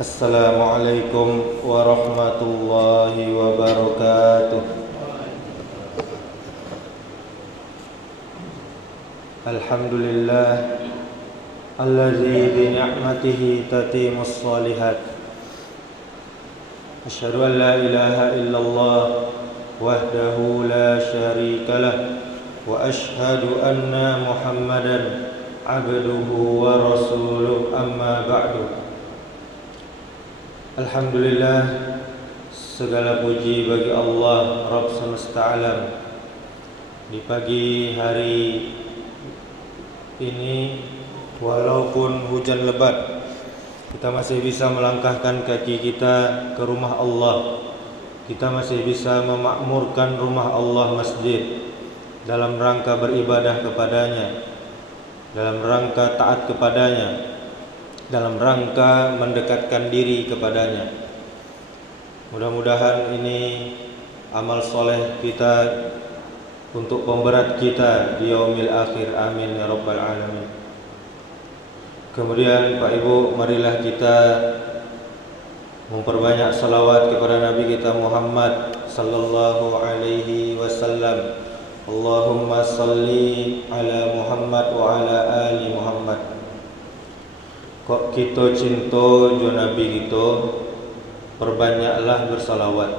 Assalamualaikum warahmatullahi wabarakatuh. Alhamdulillah alladzi bi ni'matihi tatimmus shalihat. Asyhadu an la ilaha illallah wahdahu la syarika lah wa asyhadu anna Muhammadan abduhu wa rasuluh, amma ba'du. Alhamdulillah, segala puji bagi Allah Rabb semesta alam. Di pagi hari ini, walaupun hujan lebat, kita masih bisa melangkahkan kaki kita ke rumah Allah. Kita masih bisa memakmurkan rumah Allah, masjid, dalam rangka beribadah kepadanya, dalam rangka taat kepadanya, dalam rangka mendekatkan diri kepadanya. Mudah-mudahan ini amal soleh kita untuk pemberat kita di yaumil akhir. Amin ya rabbal alamin. Kemudian Pak Ibu, marilah kita memperbanyak salawat kepada Nabi kita Muhammad sallallahu alaihi wasallam. Allahumma salli ala Muhammad wa ala ali Muhammad. Kok kita cinta jo Nabi kita, perbanyaklah bersalawat.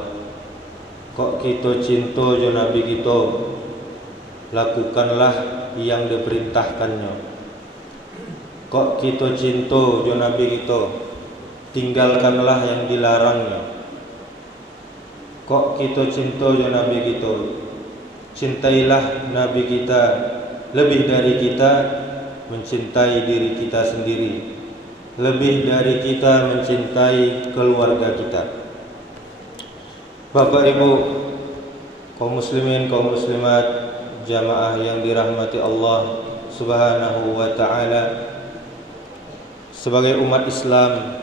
Kok kita cinta jo Nabi kita, lakukanlah yang diperintahkannya. Kok kita cinta jo Nabi kita, tinggalkanlah yang dilarangnya. Kok kita cinta jo Nabi kita, cintailah Nabi kita lebih dari kita mencintai diri kita sendiri, lebih dari kita mencintai keluarga kita. Bapak Ibu, kaum muslimin, kaum muslimat, jamaah yang dirahmati Allah Subhanahu wa taala, sebagai umat Islam,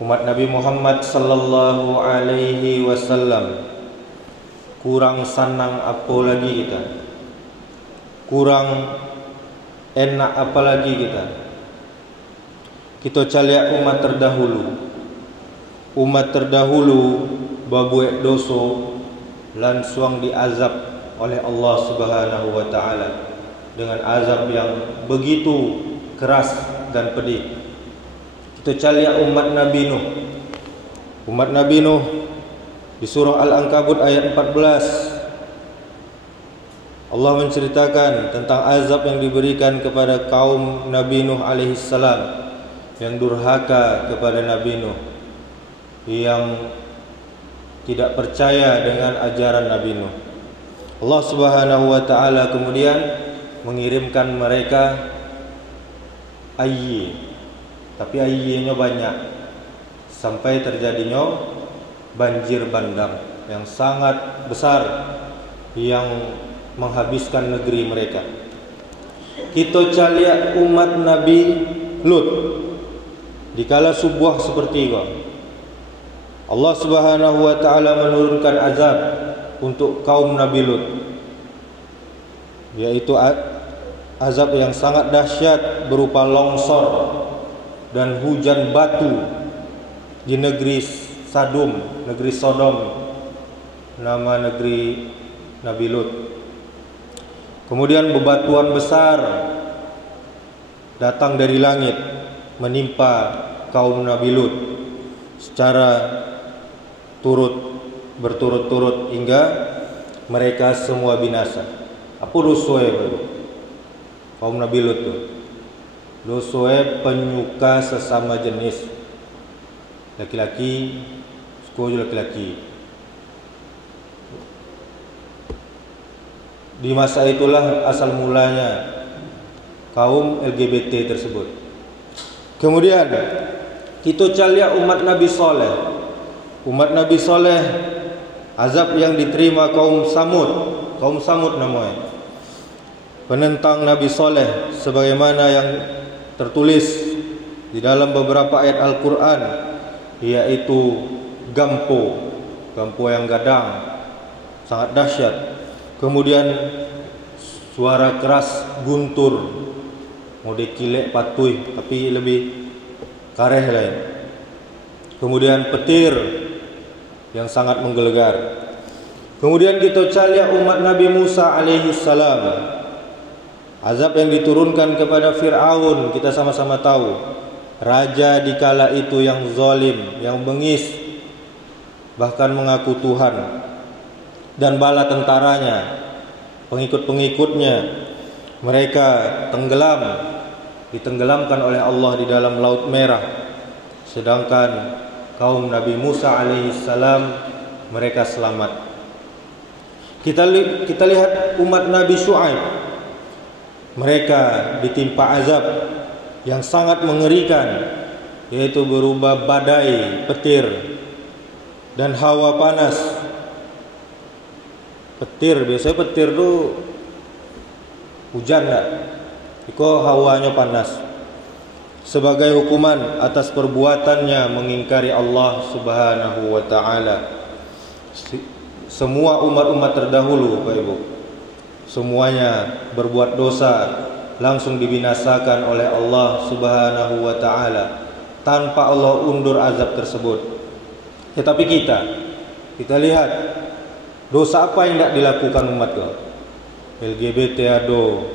umat Nabi Muhammad sallallahu alaihi wasallam, kurang senang apa lagi kita, kurang enak apa lagi kita. Kita caliak umat terdahulu. Umat terdahulu babuek doso langsung diazab oleh Allah Subhanahu wa taala dengan azab yang begitu keras dan pedih. Kita caliak umat Nabi Nuh. Umat Nabi Nuh di surah Al-Ankabut ayat 14, Allah menceritakan tentang azab yang diberikan kepada kaum Nabi Nuh alaihi salam yang durhaka kepada Nabi Nuh, yang tidak percaya dengan ajaran Nabi Nuh. Allah Subhanahu wa taala kemudian mengirimkan mereka ayy, tapi ayy-nya banyak, sampai terjadinya banjir bandang yang sangat besar yang menghabiskan negeri mereka. Kita caliak umat Nabi Lut dikala subuh seperti itu, Allah Subhanahu wa taala menurunkan azab untuk kaum Nabi Lut, yaitu azab yang sangat dahsyat berupa longsor dan hujan batu di negeri Sadum, negeri Sodom, nama negeri Nabi Lut. Kemudian bebatuan besar datang dari langit menimpa kaum Nabi Lut secara berturut-turut hingga mereka semua binasa. Apa dosoe kaum Nabi Lut tu? Dosoe penyuka sesama jenis, laki-laki suka laki-laki. Di masa itulah asal mulanya kaum LGBT tersebut. Kemudian kita caliak umat Nabi Saleh. Umat Nabi Saleh, azab yang diterima kaum Samud. Kaum Samud namanya, penentang Nabi Saleh, sebagaimana yang tertulis di dalam beberapa ayat Al-Quran, yaitu gampo yang gadang, sangat dahsyat. Kemudian suara keras guntur, mode kilek patuh, tapi lebih kareh lain. kemudian petir yang sangat menggelegar. Kemudian kita lihat umat Nabi Musa alaihi salam, azab yang diturunkan kepada Fir'aun. Kita sama-sama tahu, raja di kala itu yang zalim, yang bengis, bahkan mengaku Tuhan, dan bala tentaranya, pengikut-pengikutnya, mereka ditenggelamkan oleh Allah di dalam Laut Merah. Sedangkan kaum Nabi Musa alaihissalam, mereka selamat. Kita lihat umat Nabi Syuaib, mereka ditimpa azab yang sangat mengerikan, yaitu berupa badai, petir, dan hawa panas. Petir, biasanya petir itu hujan enggak? Iko hawanya panas. Sebagai hukuman atas perbuatannya mengingkari Allah Subhanahu wa taala. Semua umat-umat terdahulu, Bapak Ibu, semuanya berbuat dosa, langsung dibinasakan oleh Allah Subhanahu wa taala tanpa Allah undur azab tersebut. Tetapi kita lihat dosa apa yang tidak dilakukan umat kau? LGBT ado,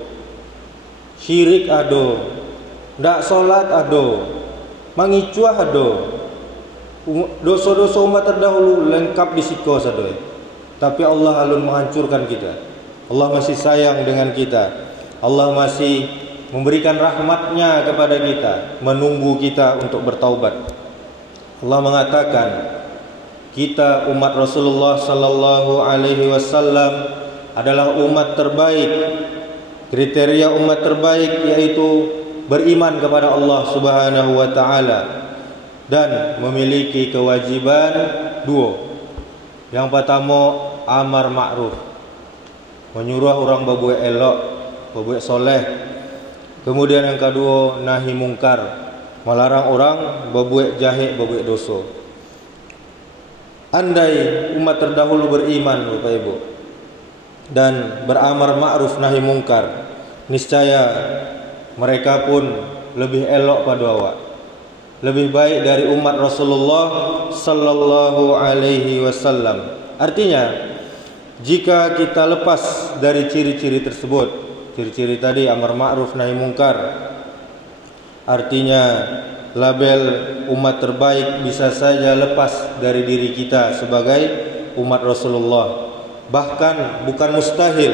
syirik ado, ndak solat ado, mangicuah ado. Dosa-dosa umat terdahulu lengkap di siko sadoy. Tapi Allah alun menghancurkan kita. Allah masih sayang dengan kita. Allah masih memberikan rahmatnya kepada kita, menunggu kita untuk bertaubat. Allah mengatakan, kita umat Rasulullah sallallahu alaihi wasallam adalah umat terbaik. Kriteria umat terbaik yaitu beriman kepada Allah Subhanahu wa taala dan memiliki kewajiban dua. Yang pertama, amar ma'ruf, menyuruh orang berbuat elok, berbuat soleh. Kemudian yang kedua, nahi mungkar, melarang orang berbuat jahat, berbuat dosa. Andai umat terdahulu beriman, Bapak Ibu, dan beramar ma'ruf nahi mungkar, niscaya mereka pun lebih elok pada awak, lebih baik dari umat Rasulullah sallallahu alaihi wasallam. Artinya, jika kita lepas dari ciri-ciri tersebut, ciri-ciri tadi amar ma'ruf nahi mungkar, artinya label umat terbaik bisa saja lepas dari diri kita sebagai umat Rasulullah. Bahkan bukan mustahil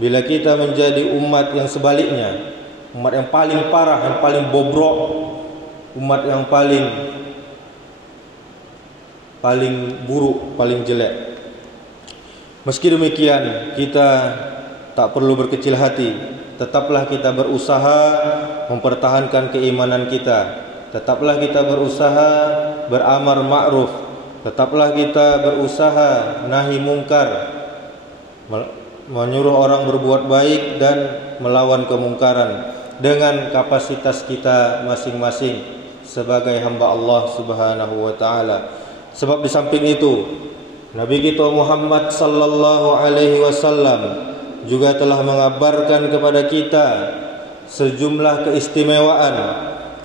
bila kita menjadi umat yang sebaliknya, umat yang paling parah, yang paling bobrok, umat yang paling buruk, paling jelek. Meski demikian, kita tak perlu berkecil hati. Tetaplah kita berusaha mempertahankan keimanan kita. Tetaplah kita berusaha beramar ma'ruf. Tetaplah kita berusaha nahi mungkar, menyuruh orang berbuat baik dan melawan kemungkaran dengan kapasitas kita masing-masing sebagai hamba Allah Subhanahu wa taala. Sebab di samping itu, Nabi kita Muhammad sallallahu alaihi wasallam juga telah mengabarkan kepada kita sejumlah keistimewaan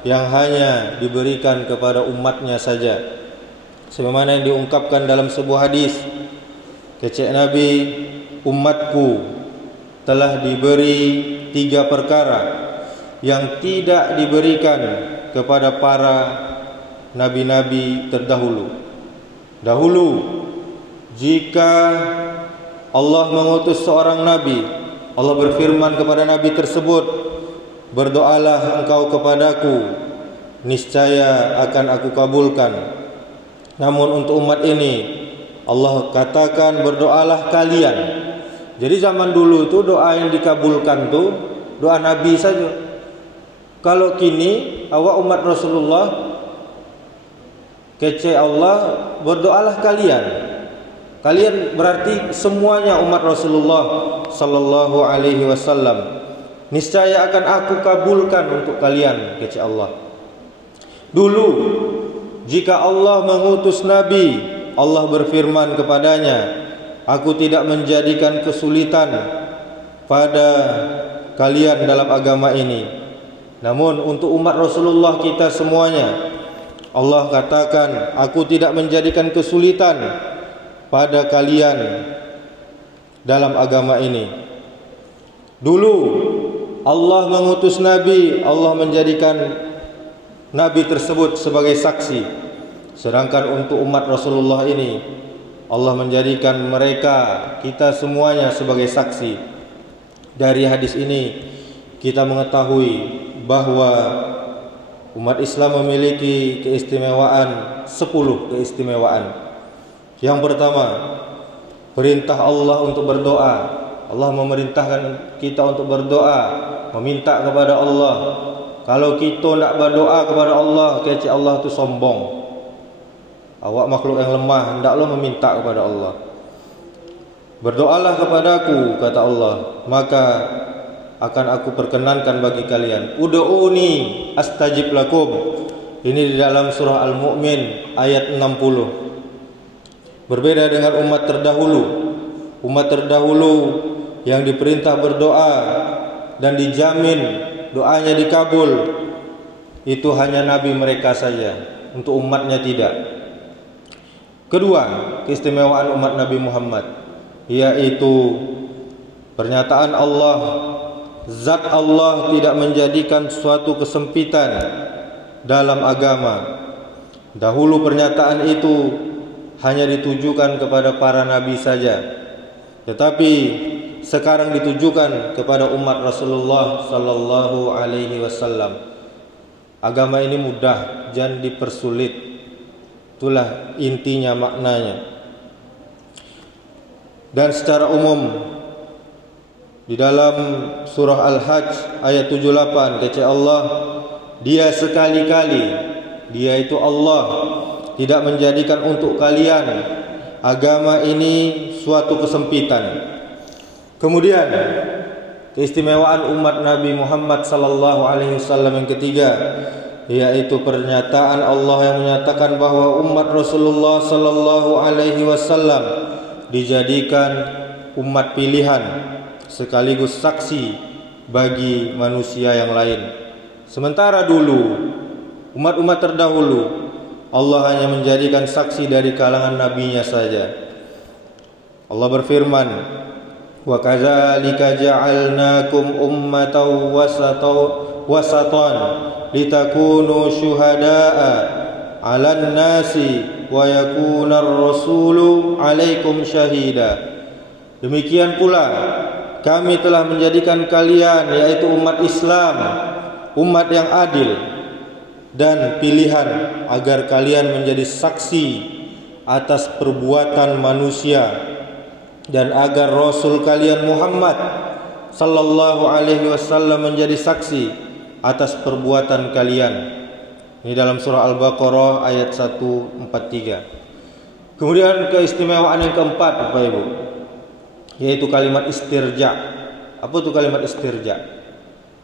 yang hanya diberikan kepada umatnya saja. Sebagaimana yang diungkapkan dalam sebuah hadis, kecek Nabi, umatku telah diberi 3 perkara yang tidak diberikan kepada para nabi-nabi terdahulu. Dahulu, jika Allah mengutus seorang nabi, Allah berfirman kepada nabi tersebut, berdoalah engkau kepadaku, niscaya akan aku kabulkan. Namun untuk umat ini, Allah katakan berdoalah kalian. Jadi zaman dulu itu doa yang dikabulkan tu doa nabi saja. Kalau kini awak umat Rasulullah, kece Allah, berdoalah kalian. Kalian berarti semuanya umat Rasulullah sallallahu alaihi wasallam. Niscaya akan aku kabulkan untuk kalian, kece Allah. Dulu jika Allah mengutus nabi, Allah berfirman kepadanya, aku tidak menjadikan kesulitan pada kalian dalam agama ini. Namun untuk umat Rasulullah kita semuanya, Allah katakan, aku tidak menjadikan kesulitan pada kalian dalam agama ini. Dulu Allah mengutus Nabi, Allah menjadikan Nabi tersebut sebagai saksi. Sedangkan untuk umat Rasulullah ini, Allah menjadikan mereka, kita semuanya sebagai saksi. Dari hadis ini kita mengetahui bahwa umat Islam memiliki keistimewaan, 10 keistimewaan. Yang pertama, perintah Allah untuk berdoa. Allah memerintahkan kita untuk berdoa, meminta kepada Allah. Kalau kita nak berdoa kepada Allah, kecik Allah itu sombong. Awak makhluk yang lemah, hendaklah meminta kepada Allah. Berdoalah kepadaku, kata Allah, maka akan aku perkenankan bagi kalian. Ud'uni astajib lakum. Ini di dalam surah Al-Mu'min ayat 60. Berbeda dengan umat terdahulu. Umat terdahulu yang diperintah berdoa dan dijamin doanya dikabul, itu hanya nabi mereka saja, untuk umatnya tidak. Kedua, keistimewaan umat Nabi Muhammad, yaitu pernyataan Allah, zat Allah tidak menjadikan suatu kesempitan dalam agama. Dahulu pernyataan itu hanya ditujukan kepada para nabi saja, tetapi sekarang ditujukan kepada umat Rasulullah sallallahu alaihi wasallam. Agama ini mudah, jangan dipersulit. Itulah intinya, maknanya. Dan secara umum di dalam surah Al-Hajj ayat 78 kata Allah, Dia sekali-kali, Dia itu Allah, tidak menjadikan untuk kalian agama ini suatu kesempitan. Kemudian keistimewaan umat Nabi Muhammad sallallahu alaihi wasallam yang ketiga, yaitu pernyataan Allah yang menyatakan bahwa umat Rasulullah sallallahu alaihi wasallam dijadikan umat pilihan sekaligus saksi bagi manusia yang lain. Sementara dulu umat-umat terdahulu Allah hanya menjadikan saksi dari kalangan nabinya saja. Allah berfirman, wa kadzalika ja'alnakum ummatan wasatan litakunu syuhada'a 'alan nasi wa yakuna ar-rasulu 'alaikum syahida. Demikian pula kami telah menjadikan kalian, yaitu umat Islam, umat yang adil dan pilihan, agar kalian menjadi saksi atas perbuatan manusia, dan agar Rasul kalian Muhammad sallallahu alaihi wasallam menjadi saksi atas perbuatan kalian. Ini dalam surah Al-Baqarah ayat 143. Kemudian keistimewaan yang keempat, Bapak Ibu, yaitu kalimat istirja. Apa itu kalimat istirja?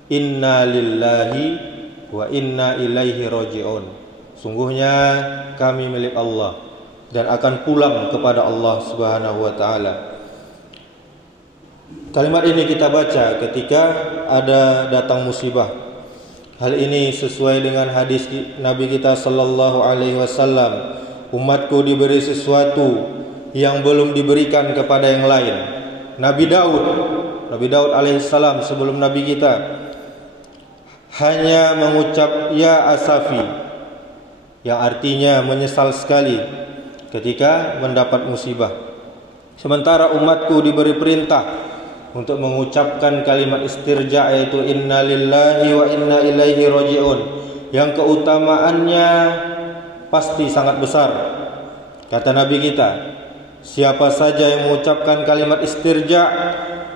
Inna lillahi wa inna ilaihi raji'un. Sungguhnya kami milik Allah dan akan pulang kepada Allah Subhanahu wa taala. Kalimat ini kita baca ketika ada datang musibah. Hal ini sesuai dengan hadis Nabi kita sallallahu alaihi wasallam, umatku diberi sesuatu yang belum diberikan kepada yang lain. Nabi Daud alaihissalam sebelum Nabi kita hanya mengucap ya asafi, yang artinya menyesal sekali ketika mendapat musibah. Sementara umatku diberi perintah untuk mengucapkan kalimat istirja, yaitu inna lillahi wa inna ilaihi raji'un, yang keutamaannya pasti sangat besar. Kata Nabi kita, siapa saja yang mengucapkan kalimat istirja,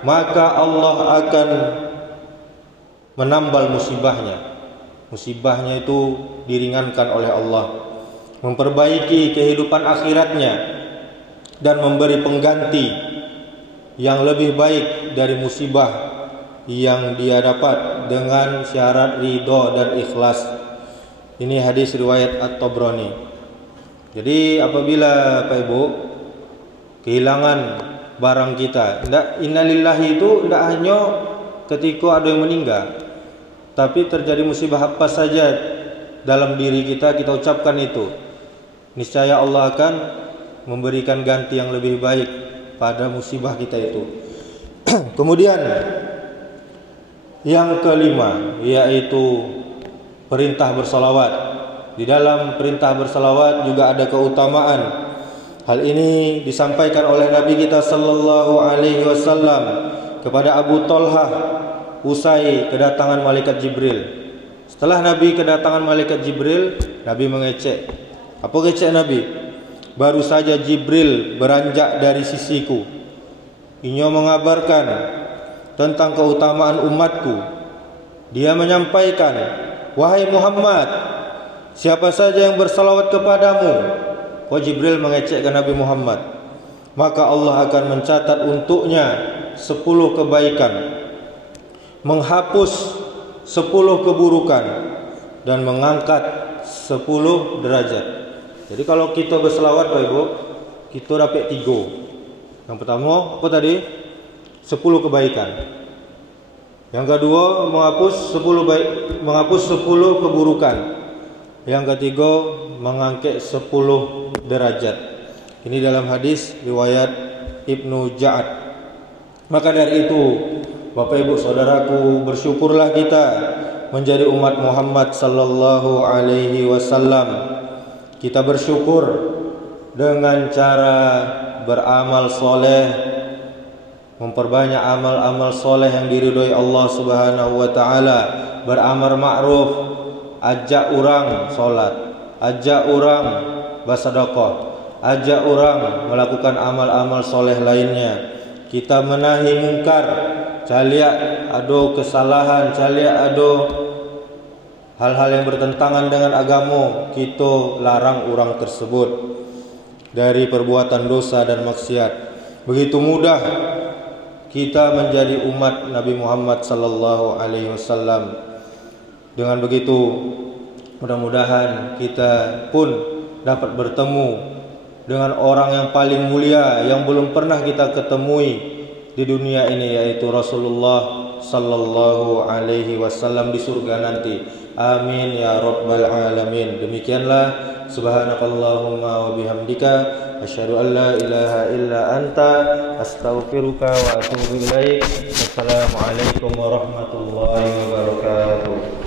maka Allah akan menambal musibahnya. Musibahnya itu diringankan oleh Allah, memperbaiki kehidupan akhiratnya, dan memberi pengganti yang lebih baik dari musibah yang dia dapat dengan syarat ridho dan ikhlas. Ini hadis riwayat At-Tabrani. Jadi apabila Bapak Ibu kehilangan barang kita, innalillahi itu tidak hanya ketika ada yang meninggal, tapi terjadi musibah apa saja dalam diri kita, kita ucapkan itu, niscaya Allah akan memberikan ganti yang lebih baik pada musibah kita itu. Kemudian yang kelima yaitu perintah bersalawat. Di dalam perintah bersalawat juga ada keutamaan. Hal ini disampaikan oleh Nabi kita sallallahu alaihi wasallam kepada Abu Thalhah usai kedatangan malaikat Jibril. Setelah Nabi kedatangan malaikat Jibril, Nabi mengecek. Apa kecek Nabi? Baru saja Jibril beranjak dari sisiku. Ia mengabarkan tentang keutamaan umatku. Dia menyampaikan, wahai Muhammad, siapa saja yang bersalawat kepadamu, Jibril mengecekkan Nabi Muhammad, maka Allah akan mencatat untuknya 10 kebaikan, menghapus 10 keburukan, dan mengangkat 10 derajat. Jadi kalau kita berselawat Pak Ibu, kita dapat 3. Yang pertama apa tadi? 10 kebaikan. Yang kedua menghapus 10 keburukan. Yang ketiga mengangkat 10 derajat. Ini dalam hadis riwayat Ibnu Ja'ad. Maka dari itu, Bapak Ibu saudaraku, bersyukurlah kita menjadi umat Muhammad sallallahu alaihi wasallam. Kita bersyukur dengan cara beramal soleh, memperbanyak amal-amal soleh yang diridhoi Allah Subhanahu wa taala, beramar ma'ruf, ajak orang solat, ajak orang bersedekah, ajak orang melakukan amal-amal soleh lainnya. Kita menahi mungkar, caliak ado kesalahan, caliak ado hal-hal yang bertentangan dengan agama, kita larang orang tersebut dari perbuatan dosa dan maksiat. Begitu mudah kita menjadi umat Nabi Muhammad sallallahu alaihi wasallam. Dengan begitu, mudah-mudahan kita pun dapat bertemu dengan orang yang paling mulia yang belum pernah kita ketemui di dunia ini, yaitu Rasulullah sallallahu alaihi wasallam di surga nanti. Amin ya rabbal alamin. Demikianlah, subhanakallahumma wa bihamdika asyhadu an la ilaha illa anta astaghfiruka wa atubu ilaik. Wassalamualaikum warahmatullahi wabarakatuh.